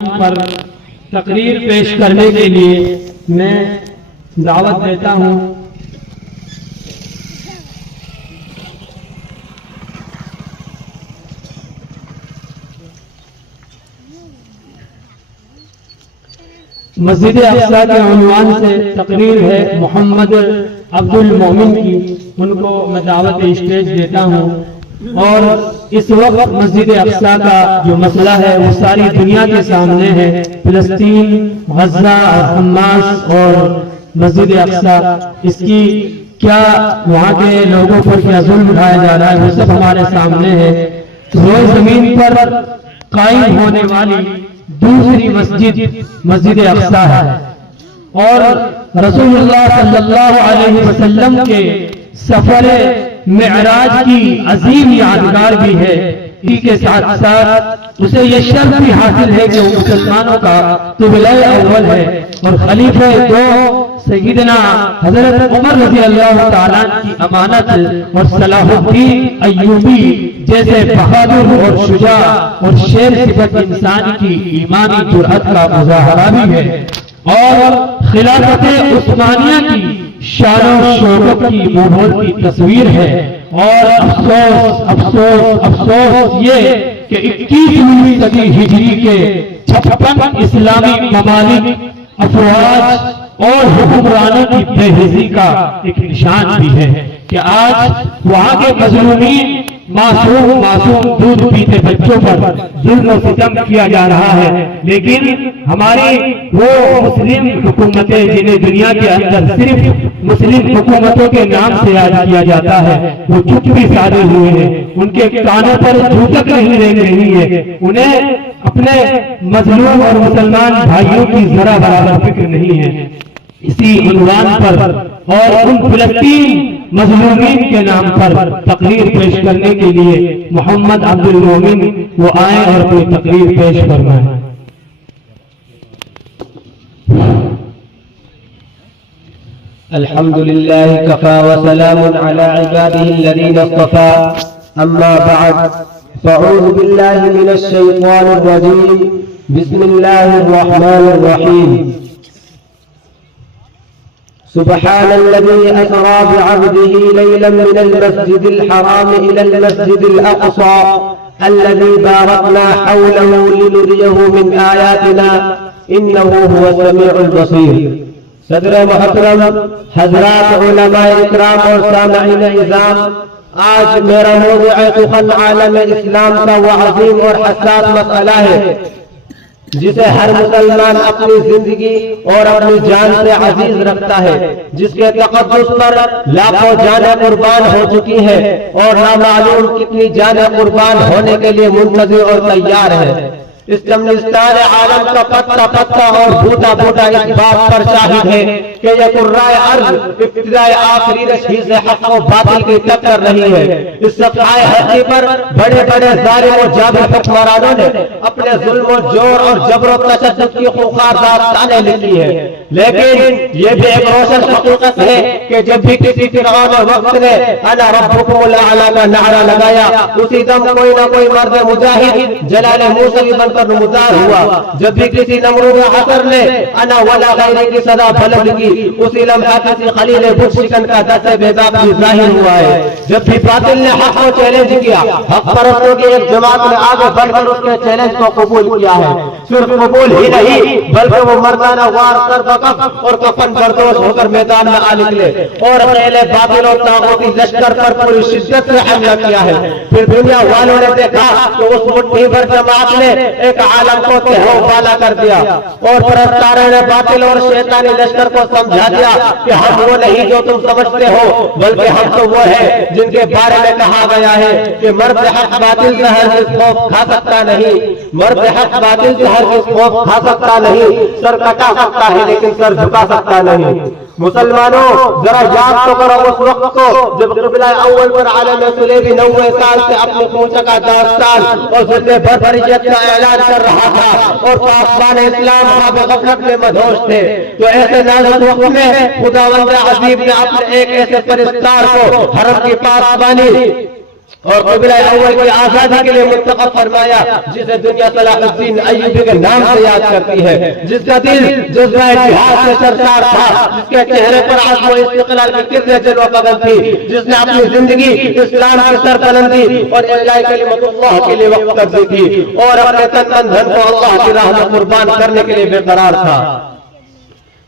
پر تقریر پیش کرنے کے لیے میں دعوت دیتا ہوں۔ مسجد اقصی کے عنوان سے تقریر ہے محمد عبد المومن کی، ان کو میں دعوت اسٹیج دیتا ہوں۔ اور اس وقت مسجد اقصی کا جو مسئلہ ہے وہ ساری دنیا کے سامنے ہے، فلسطین، غزہ اور حماس اور مسجد اقصی، اس کی کیا وہاں کے لوگوں پر کیا ظلم اٹھایا جا رہا ہے وہ سب ہمارے سامنے ہے۔ روئے زمین پر قائم ہونے والی دوسری مسجد مسجد اقصی ہے، اور رسول اللہ صلی اللہ علیہ وسلم کے سفر معراج کی عظیم یادگار بھی ہے۔ اسی کے ساتھ ساتھ اسے یہ شرف بھی حاصل ہے کہ وہ مسلمانوں کا قبلہ اول ہے، اور خلیفہ دو سیدنا حضرت عمر رضی اللہ تعالیٰ کی امانت اور صلاح الدین ایوبی جیسے بہادر اور شجاع اور شیر صفت انسان کی ایمانی جرأت کا مظاہرہ بھی ہے، اور خلافت عثمانیہ کی شان و شوکت کی مبہر کی تصویر ہے۔ اور افسوس افسوس افسوس یہ کہ 21ویں صدی ہجری کے 56 اسلامی ممالک افواج اور حکمرانوں کی بے حسی کا ایک نشان بھی ہے کہ آج وہاں کے مظلومین معصوم دودھ پیتے بچوں پر ظلم و ستم کیا جا رہا ہے، لیکن ہماری وہ مسلم حکومتیں جنہیں دنیا کے اندر صرف مسلم حکومتوں کے نام سے یاد کیا جاتا ہے، وہ چپ بھی سادے ہوئے ہیں، ان کے کانوں پر جھوٹک نہیں رہ رہی ہے، انہیں اپنے مظلوم اور مسلمان بھائیوں کی ذرا برابر فکر نہیں ہے۔ اسی عنوان پر اور ان فلسطین مظلومین کے نام پر تقریر پیش کرنے کے لیے محمد عبد المومن وہ آئیں اور کوئی تقریر پیش فرمائیں۔ الحمد لله كفى وسلام على عباده الذين اصطفى، أما بعد، فأعوذ بالله من الشيطان الرجيم، بسم الله الرحمن الرحيم۔ سبحان الذي أسرى بعبده ليلا من المسجد الحرام إلى المسجد الأقصى الذي باركنا حوله لنريه من آياتنا إنه هو السميع البصير۔ صدر محترم، حضرات علماء اکرام اور سامعین اعزام، آج میرا موضوع سخن عالم اسلام کا وہ عظیم اور حساس مسئلہ ہے جسے ہر مسلمان اپنی زندگی اور اپنی جان سے عزیز رکھتا ہے، جس کے تقدس پر لاکھوں جانیں قربان ہو چکی ہیں اور نامعلوم کتنی جانیں قربان ہونے کے لیے منتظر اور تیار ہے۔ اس زمستان عالم کا پتا پتا اور بوٹا بوٹا اس بات پر شاہد ہے کہ یہ قرائے ارض ابتدائے آخری رشیز حق و باطل کی ٹکر رہی ہے۔ اس صفحہ حقی پر بڑے بڑے ظالم و جابر حکمرانوں نے اپنے ظلم و جور اور جبر و تشدد کی خوخار داستانیں لکھی ہے، لیکن یہ بھی ایک روشن حقیقت ہے کہ جب بھی کسی فرعون وقت نے انا ربکم الاعلی کا نعرہ لگایا، اسی دم کوئی نہ کوئی مرد مجاہد جلال موسوی بن نمودار ہوا۔ جب بھی کسی نمرود عصر نے انا ولا غیرے کی صدا بلند کی، اسی لمحہ کسی خلیل بت شکن کا دست بے باک بھی ظاہر ہوا ہے۔ جب بھی باطل نے حق کو چیلنج کیا، حق پرستوں کی ایک جماعت نے آگے بڑھ کر اس کے چیلنج کو قبول کیا ہے۔ صرف قبول ہی نہیں بلکہ وہ مردانہ وار سر بکف اور کفن بردوش ہو کر میدان میں آ نکلے اور پہلے باطل اور طاغوتی لشکر پر پوری شدت سے حملہ کیا ہے۔ پھر دنیا والوں نے دیکھا کہ اس مٹھی بھر جماعت نے ایک عالم کو تہو بالا کر دیا، اور پرستاروں نے باطل اور شیطانی لشکر کو سمجھا دیا کہ ہم وہ نہیں جو تم سمجھتے ہو، بلکہ ہم تو وہ ہیں جن کے بارے میں کہا گیا ہے کہ مرد حق باطل سے ہرگز خوف کھا سکتا نہیں، مرد حق باطل سے ہرگز خوف کھا سکتا نہیں، سر کٹا سکتا ہے لیکن سر جھکا سکتا نہیں۔ مسلمانوں ذرا یاد تو کرو اس وقت کو جب قبلہ اول پر عالم صلیبی 90 سال سے اپنے پہنچا کا داستان اور ذل بربریت کا اعلان کر رہا تھا اور پاسبان اسلام خواب غفلت میں مدہوش تھے، تو ایسے نازک وقت میں خداوند عظیم نے اپنے ایک ایسے پرستار کو حرم کی پاسبانی اور قبلہ اول کی آزادی کے لیے منتخب فرمایا، جسے دنیا صلاح الدین ایوبی کے نام سے یاد کرتی ہے، جس کا دل جذبہ جہاد سے سرشار تھا، جس کے چہرے پر عزم و استقلال کی کرنیں جلوہ پگن تھی، جس نے اپنی زندگی اسلام کی سربلندی اور اعلاء کلمت اللہ کے لیے وقف کر دی تھی اور اپنے تن من دھن کو اللہ کی راہ میں قربان کرنے کے لیے بے قرار تھا۔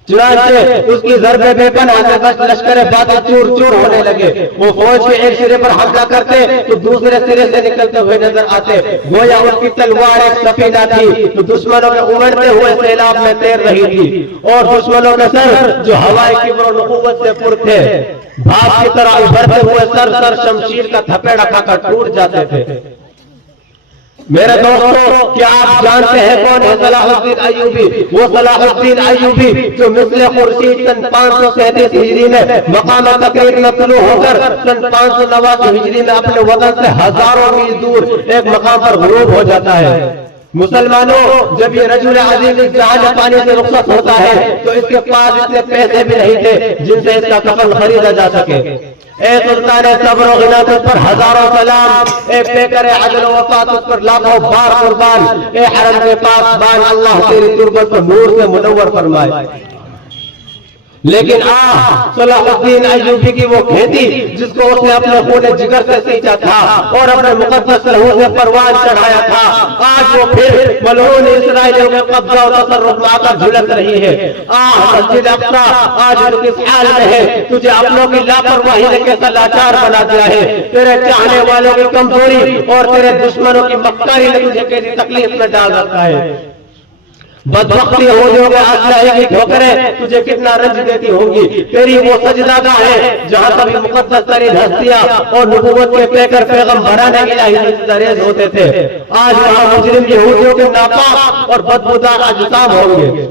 چنانچہ اس کی ضرب بے پناہ سے بس لشکر باطل چور چور ہونے لگے۔ وہ فوج کے ایک سرے پر حملہ کرتے تو دوسرے سرے سے نکلتے ہوئے نظر آتے، گویا ان کی تلوار ایک سفینہ تھی تو دشمنوں کے امڑتے ہوئے سیلاب میں تیر رہی تھی، اور دشمنوں کے سر جو ہوائے کبر و نبوت سے پر تھے، بھاپ کی طرح ابھرتے ہوئے سر سر شمشیر کا تھپیڑا کھا کر ٹوٹ جاتے تھے۔ میرے دوستو، کیا آپ جانتے ہیں کون ہے صلاح الدین ایوبی؟ وہ صلاح الدین ایوبی جو مثل خورشید سن 537 ہجری میں مقام تقریر میں طلوع ہو کر سن 589 ہجری میں اپنے وطن سے ہزاروں میل دور ایک مقام پر غروب ہو جاتا ہے۔ مسلمانوں، جب یہ رجل عظیم اس جہان پانی سے رخصت ہوتا ہے تو اس کے پاس اتنے پیسے بھی نہیں تھے جن سے اس کا کفن خریدا جا سکے۔ اے سلطان صبر و غنا تجھ پر ہزاروں سلام، اے پیکر عدل و وفا تجھ پر لاکھوں بار قربان، اے حرم کے پاس بان اللہ تیری تربت کو نور سے منور فرمائے۔ لیکن صلاح الدین ایوبی کی وہ کھیتی جس کو اس نے اپنے خون جگر سے سینچا تھا اور اپنے مقدس لہو سے پروان چڑھایا تھا، آج وہ پھر ملعون اسرائیلیوں کے قبضہ و تصرف میں آ کر جھلس رہی ہے۔ مسجد اقصی آج کس حال میں ہے؟ تجھے اپنوں کی لاپرواہی نے کیسا لاچار بنا دیا ہے، تیرے چاہنے والوں کی کمزوری اور تیرے دشمنوں کی مکاری نے تجھے کیسی تکلیف میں ڈال رکھا ہے۔ بدبختی ہو جو کہ اسلحے کی ٹھوکریں تجھے کتنا رنج دیتی ہوں گی۔ تیری وہ سجدہ گاہ ہے جہاں کبھی مقدس ترین ہستیاں اور نبوت کے پیکر پیغمبران الہی سجدہ ریز ہوتے تھے، آج وہاں مجرم یہودیوں کے ناپاک اور بدبودار اجسام ہوں گے۔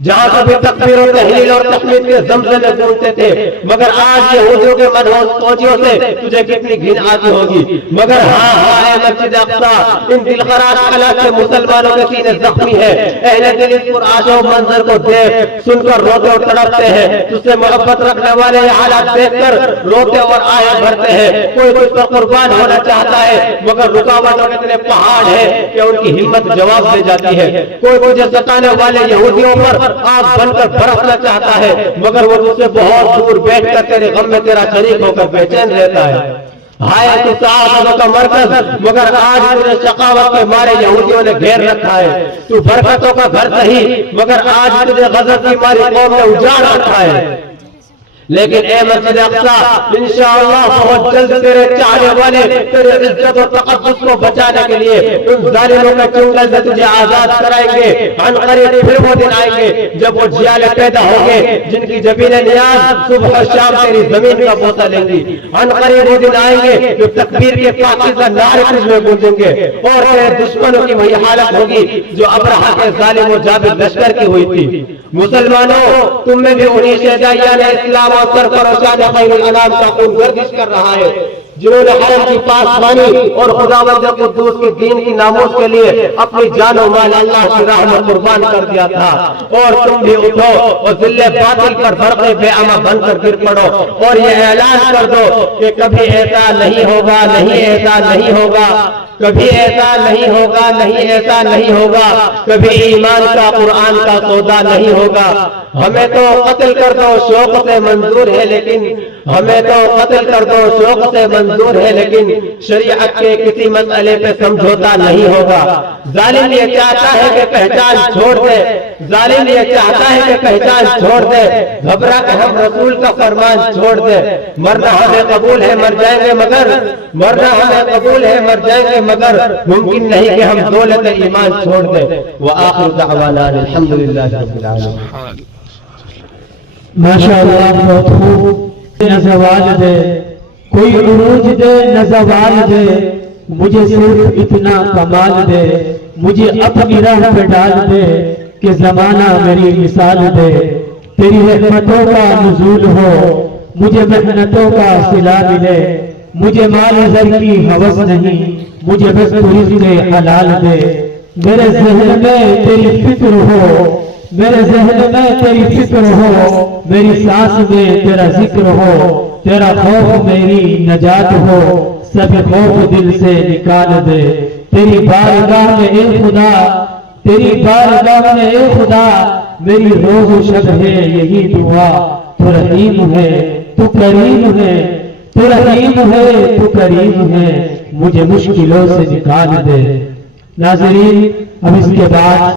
جہاں کبھی تکبیر و تحلیل اور تحمید کے زمزمے گونجتے تھے، مگر آج یہودیوں کے منحوس فوجیوں سے تجھے کتنی گھن آتی ہوگی۔ مگر ہاں اے مسجد اقصی، ان دلخراش حالات سے مسلمانوں کے سینے زخمی ہے۔ اہل دل اس پرآش و منظر کو دیکھ سن کر روتے اور تڑپتے ہیں، تجھ سے محبت رکھنے والے یہ حالات دیکھ کر روتے اور آہیں بھرتے ہیں۔ کوئی تجھ پر قربان ہونا چاہتا ہے مگر رکاوٹوں کے اتنے پہاڑ ہیں کہ ان کی ہمت جواب دے جاتی ہے۔ کوئی تجھے ستانے والے یہودیوں پر آگ بن کر برسنا چاہتا ہے مگر وہ تجھ سے بہت دور بیٹھ کر تیرے غم میں تیرا شریک ہو کر بے چین رہتا ہے۔ ہائے تو صحابہ کا مرکز، مگر آج تجھے شقاوت کے مارے یہودیوں نے گھیر رکھا ہے۔ تو برکتوں کا گھر صحیح، مگر آج تجھے غضب کی ماری قوم نے اجاڑ رکھا ہے۔ لیکن اے مسجد اقصی، انشاءاللہ بہت جلد تیرے چاہنے والے تیرے عزت و تقدس کو بچانے کے لیے ان ظالموں کے چنگل سے تجھے آزاد کرائیں گے۔ عن قریب پھر وہ دن آئیں گے جب وہ جیالے پیدا ہوں گے جن کی جبین نیاز صبح و شام تیری زمین کا بوسہ لیں گی۔ عن قریب وہ دن آئیں گے جو تکبیر کے پاکیزہ نعرے تجھ میں گونجیں گے اور تیرے دشمنوں کی وہی حالت ہوگی جو ابرہہ کے ظالم و جابر لشکر کی ہوئی تھی۔ مسلمانوں، تم میں بھی انہی شہدائیان اسلام اور سرفروشان خیر الانام کا خون گردش کر رہا ہے جنہوں نے حرم کی پاسبانی اور خداوند قدوس کے دین کی ناموس کے لیے اپنی جان و مال اللہ کی راہ میں قربان کر دیا تھا۔ اور تم بھی اٹھو اور ذل باطل پر برق بے اما بن کر گر پڑو اور یہ اعلان کر دو کہ کبھی ایسا نہیں ہوگا، نہیں ایسا نہیں ہوگا، کبھی ایسا نہیں ہوگا، نہیں ایسا نہیں ہوگا، کبھی ایمان کا قرآن کا سودا نہیں ہوگا۔ ہمیں تو قتل کر دو شوق سے منظور ہے لیکن ہمیں تو قتل کر دو شوق سے منظور ہے لیکن شریعت کے کسی مسئلے پہ سمجھوتا نہیں ہوگا۔ ظالم یہ چاہتا ہے کہ پہچان چھوڑ دے، ظالم یہ چاہتا ہے کہ پہچان چھوڑ دے، گھبرا کہ ہم رسول کا فرمان چھوڑ دے۔ مرنا ہمیں قبول ہے مر جائیں گے مگر، مرنا ہمیں قبول ہے مر جائیں گے مگر ممکن نہیں کہ ہم دولت ایمان چھوڑ دیں۔ وآخر دعوانا الحمدللہ رب العالمین۔ ماشاءاللہ، بہت خوب۔ نہ زوال دے کوئی عروج دے، نہ زوال دے، مجھے صرف اتنا کمال دے، مجھے اپنی راہ پہ ڈال دے کہ زمانہ میری مثال دے۔ تیری رحمتوں کا نزول ہو، مجھے محنتوں کا صلہ ملے، مجھے مال زر کی ہوس نہیں، مجھے بس رزق حلال دے۔ میرے ذہن میں تیری فکر ہو، میرے ذہن میں تیری فکر ہو، میری سانس میں تیرا ذکر ہو، تیرا خوف میری نجات ہو، سب خوف دل سے نکال دے، تیری بارگاہ میں اے خدا، تیری بارگاہ میں اے خدا، میری روز و شب ہے یہی دعا، تو رحیم ہے تو کریم ہے، تو رحیم ہے تو کریم ہے، مجھے مشکلوں سے نکال دے۔ ناظرین، اب اس کے بعد